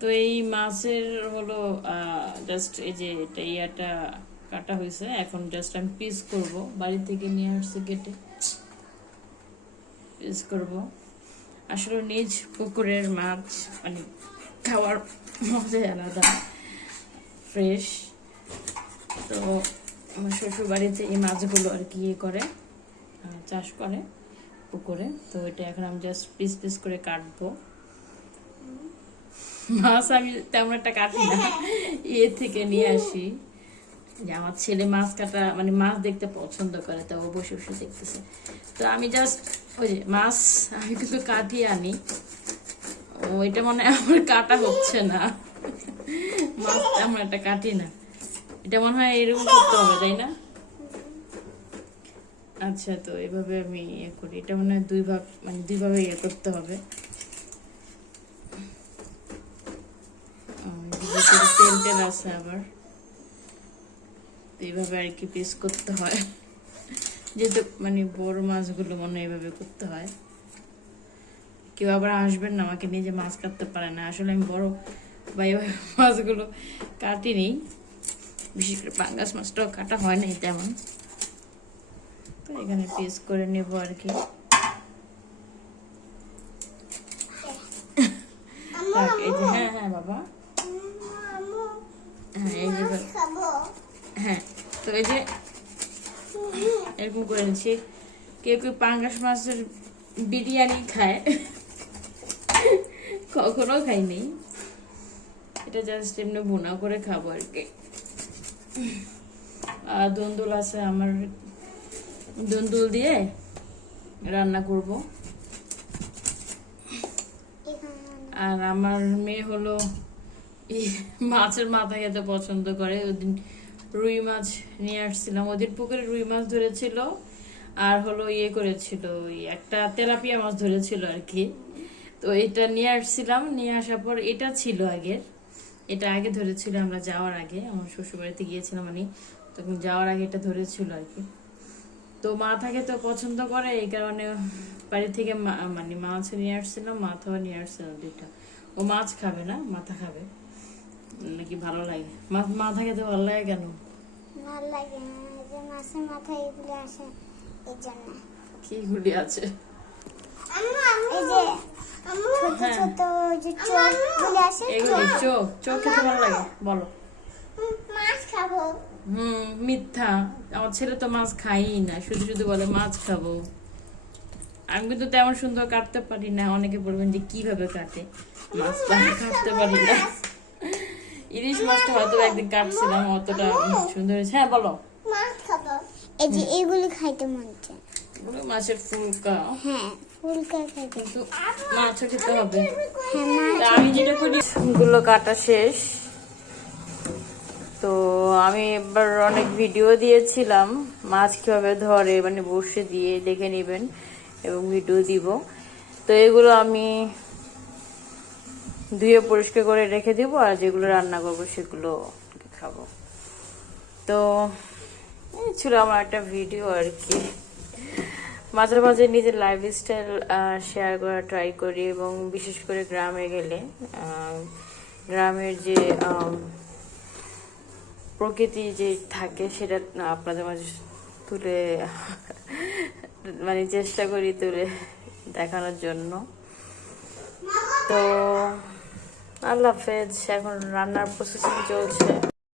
তো এই মাছের হলো জাস্ট এই যে এটা ইয়াটা কাটা হয়েছে, এখন জাস্ট আমি পিস করব, বাড়ি থেকে নিয়ে আসছে কেটে পিস করব। আসলে নিজ পুকুরের মাছ মানে খাওয়ার মজাই আলাদা, ফ্রেশ। তো আমার শ্বশুর বাড়িতে এই মাছগুলো আর কি করে, চাষ করে পুকুরে। তো এটা এখন আমি জাস্ট পিস পিস করে কাটবো। মাছ আমি তেমন একটা কাটি না, থেকে নিয়ে আসি। যে আমার ছেলে মাছ কাটা মানে মাছ দেখতে পছন্দ করে, তো ও বসে বসে দেখতেছে। তো আমি জাস্ট ওই যে মাছ আমি কিন্তু কাটিয়ে আনি। ওইটা মনে হয় আমার কাটা হচ্ছে না, মাছ তেমন একটা কাটি না। এটা মনে হয় এরকম করতে হবে, তাই না? আচ্ছা, তো এভাবে আমি ইয়ে করি। এটা মনে হয় দুই ভাগ, মানে দুইভাবে ইয়ে করতে হবে। তেল টেল আছে আবার, এইভাবে আর কি পিস করতে হয়। যেহেতু মানে বড় মাছগুলো মনে হয় এইভাবে করতে হয়। কেউ আবার আসবেন না আমাকে নিজে মাছ কাটতে পারে না, আসলে আমি বড় বা এইভাবে মাছগুলো কাটিনি। বিশেষ করে পাঙ্গাস মাছটাও কাটা হয় নাই তেমন। তো এখানে পিস করে নেব আর কি। এই যে হ্যাঁ হ্যাঁ বাবা, হ্যাঁ এই যে হ্যাঁ, তো এই যে এরকম করে নিচ্ছি। কেউ কেউ পাঙ্গাস মাছের বিরিয়ানি খায়, কখনো খাইনি। এটা জাস্ট এমনি ভুনা করে খাবো আর কি। আর দুন্দুল আছে আমার, দুন্দুল দিয়ে রান্না করব। আর আমার মেয়ে হলো এই মাছের মাথা খেতে পছন্দ করে। ওদিন রুই মাছ নিয়ে আসছিলাম, ওদের পুকুরে রুই মাছ ধরেছিল, আর হলো ইয়ে করেছিল ওই একটা তেলাপিয়া মাছ ধরেছিল আর কি। তো এটা নিয়ে আসছিলাম, নিয়ে আসার পর এটা ছিল আগের, এটা আগে ধরেছিল আমরা যাওয়ার আগে, আমার শ্বশুর বাড়িতে গিয়েছিলাম মানে, তখন যাওয়ার আগে এটা ধরেছিল আর কি। তো মাথা খেতে পছন্দ করে, এই কারণে বাড়ি থেকে মানে মাছ নিয়ে আসছিলাম, মাথাও নিয়ে আসছিলাম দুইটা। ও মাছ খাবে না, মাথা খাবে নাকি ভালো লাগে। মাথা খেতে ভালো লাগে কেন? ভালো লাগে না, যে মাছের মাথা এগুলো আসে এই জন্য। কি গুলি আছে? এই যে ছোট ছোট যে চোখগুলো আসে, এগুলি চোখ? চোখ খেতে ভালো লাগে বলো? মাছ খাবো। মিথ্যা, আমার ছেলে তো মাছ খাই না, শুধু শুধু বলে মাছ খাবো। আমি কিন্তু তেমন সুন্দর কাটতে পারি না, অনেকে বলবেন যে কিভাবে কাটে, মাছটা কাটতে পারি না। ইলিশ মাছটা হয়তো একদিন কাটছিলাম, অতটা সুন্দর হয়েছে। হ্যাঁ বলো। মাছ খাবো। এই যে এগুলি খাইতে মন চায়, এগুলো মাছের ফুলকা। হ্যাঁ ফুলকা খাইতে, কিন্তু মাছও খেতে হবে। হ্যাঁ তা আমি যেটা করি, গুলো কাটা শেষ। তো আমি এবার অনেক ভিডিও দিয়েছিলাম মাছ কিভাবে ধরে, মানে বসে দিয়ে দেখে নেবেন এবং ভিডিও দিব। তো এগুলো আমি ধুয়ে পরিষ্কার করে রেখে দিব, আর যেগুলো রান্না করবো সেগুলো খাবো। তো এই ছিল আমার একটা ভিডিও আর কি। মাঝে মাঝে নিজের লাইফস্টাইল শেয়ার করা ট্রাই করি, এবং বিশেষ করে গ্রামে গেলে গ্রামের যে প্রকৃতি যে থাকে সেটা আপনাদের মাঝে তুলে মানে চেষ্টা করি তুলে দেখানোর জন্য। তো আল্লাহ হাফেজ, এখন রান্নার প্রসেসিং চলছে।